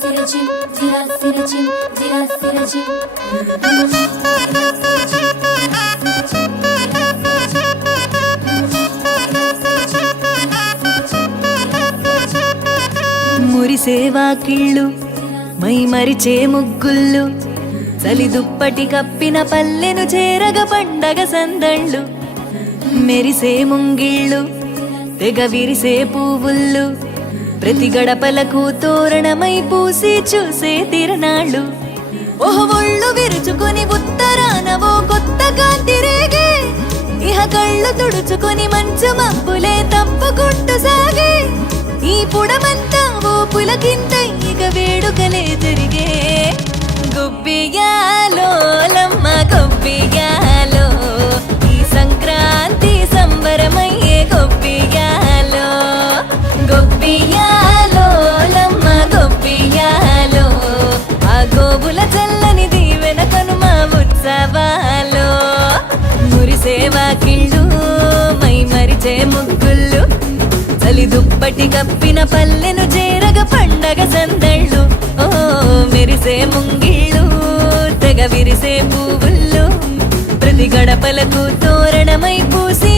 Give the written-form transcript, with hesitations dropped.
sirajim, zira sirajim, zira sirajim. మురిసేవా కిళ్ళు మై మరిచే ముగ్గుళ్ళు చలి దుప్పటి కప్పిన పల్లెను చేరగ పండగ సందళ్ళు మెరిసే ముంగిళ్ళు తెగ విరిసే పువ్వుళ్ళు ప్రతి గడపలకు తోరణమై పూసి చూసే తిరణాళ్ళు ఓహో ఒళ్ళు విరుచుకొని ఉత్తరానవో కొత్త కాంతి రేగే ఇహ కళ్ళు తుడుచుకొని మంచు మబ్బులే తప్పుకుంటూ సాగే ఈ పుడమంతా ఓ పులకింత ఇక వేడుకలే జరిగే గొబ్బియాలో లమ్మ గొబ్బియాలో ఈ సంక్రాంతి సంబరమయ్యే గొబ్బియాలో గొబ్బియాలో లమ్మ గొబ్బియాలో ఆ గోబుల చల్లని దీవెన కనుమ ఉత్సవాలో మురిసేవా కిళ్ళు మై మరిచే ముగ్గుళ్ళు చలి దుప్పటి కప్పిన పల్లెను చేరగ పండగ సందళ్ళు ఓ మెరిసే ముంగిళ్ళు తెగ విరిసే పువ్వుళ్ళు ప్రతి గడపలకు తోరణమై పూసి